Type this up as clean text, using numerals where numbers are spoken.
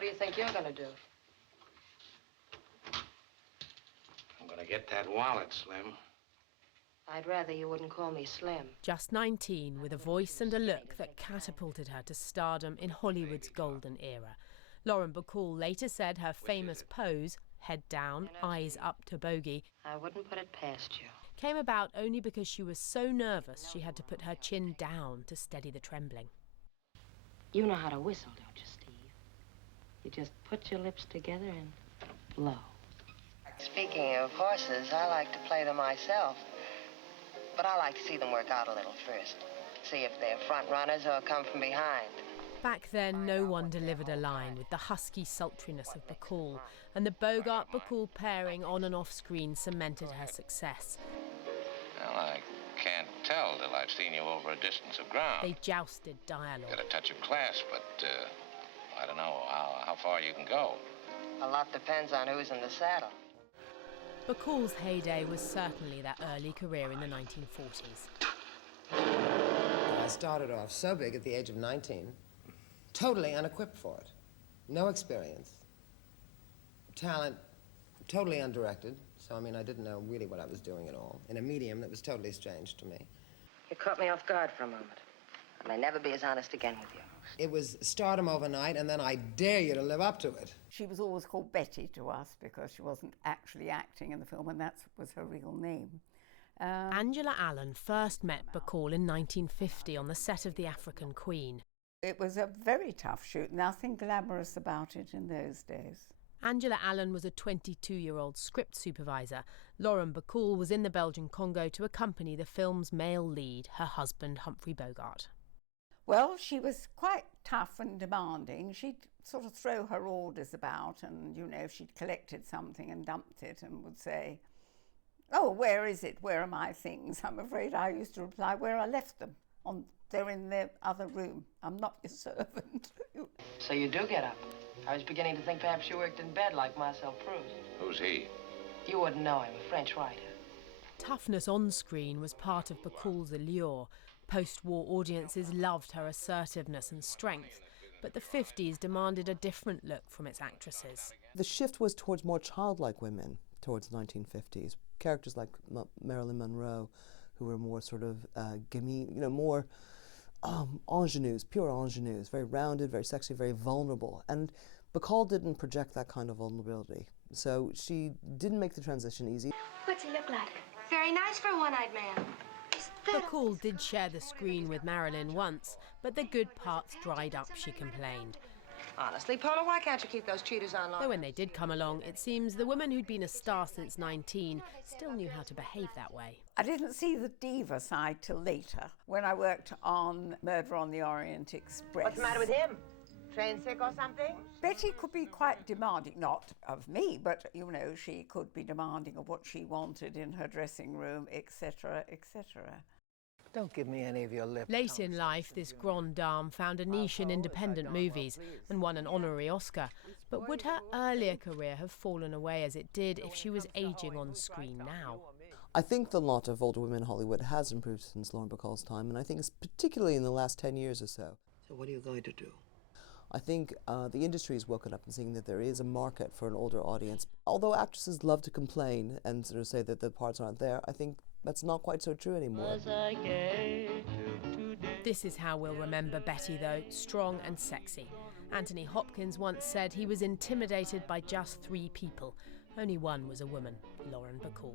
What do you think you're gonna do? I'm gonna get that wallet, Slim. I'd rather you wouldn't call me Slim. Just 19, with a voice and a look that catapulted her to stardom in Hollywood's golden era. Lauren Bacall later said her famous pose, head down, eyes up to bogey, I wouldn't put it past you. came about only because she was so nervous she had to put her chin down to steady the trembling. You know how to whistle, don't you, Steve? You just put your lips together and blow. Speaking of horses, I like to play them myself. But I like to see them work out a little first. See if they're front runners or come from behind. Back then, no one delivered a line with the husky sultriness of Bacall, and the Bogart-Bacall pairing on and off screen cemented her success. Well, I can't tell till I've seen you over a distance of ground. They jousted dialogue. Got a touch of class, but I don't know how far you can go. A lot depends on who's in the saddle. Bacall's heyday was certainly that early career in the 1940s. I started off so big at the age of 19, totally unequipped for it. No experience. Talent, totally undirected. So, I mean, I didn't know really what I was doing at all, in a medium that was totally strange to me. You caught me off guard for a moment. I may never be as honest again with you. It was stardom overnight, and then I dare you to live up to it. She was always called Betty to us because she wasn't actually acting in the film, and that was her real name. Angela Allen first met Bacall in 1950 on the set of The African Queen. It was a very tough shoot, nothing glamorous about it in those days. Angela Allen was a 22-year-old script supervisor. Lauren Bacall was in the Belgian Congo to accompany the film's male lead, her husband Humphrey Bogart. Well, she was quite tough and demanding. She'd sort of throw her orders about and, you know, she'd collected something and dumped it and would say, "Oh, where is it? Where are my things?" I'm afraid I used to reply, "Where I left them. They're in the other room. I'm not your servant." So you do get up. I was beginning to think perhaps you worked in bed like Marcel Proust. Who's he? You wouldn't know him, a French writer. Toughness on screen was part of Bacall's allure. Post-war audiences loved her assertiveness and strength, but the 50s demanded a different look from its actresses. The shift was towards more childlike women towards the 1950s. Characters like Marilyn Monroe, who were more sort of more ingenues, pure ingenues, very rounded, very sexy, very vulnerable. And Bacall didn't project that kind of vulnerability, so she didn't make the transition easy. What's he look like? Very nice for a one-eyed man. Bacall did share the screen with Marilyn once, but the good parts dried up, she complained. Honestly, Paula, why can't you keep those cheaters on long? Though when they did come along, it seems the woman who'd been a star since 19 still knew how to behave that way. I didn't see the diva side till later, when I worked on Murder on the Orient Express. What's the matter with him? Train sick or something? Betty could be quite demanding, not of me, but, you know, she could be demanding of what she wanted in her dressing room, etc., etc. Don't give me any of your lip. Late in life, this grande dame found a niche in independent movies and won an honorary Oscar. But would her earlier career have fallen away as it did if she was aging on screen now? I think the lot of older women in Hollywood has improved since Lauren Bacall's time, and I think it's particularly in the last 10 years or so. So what are you going to do? I think the industry has woken up and seeing that there is a market for an older audience. Although actresses love to complain and sort of say that the parts aren't there, I think that's not quite so true anymore. This is how we'll remember Betty, though, strong and sexy. Anthony Hopkins once said he was intimidated by just 3 people. Only one was a woman, Lauren Bacall.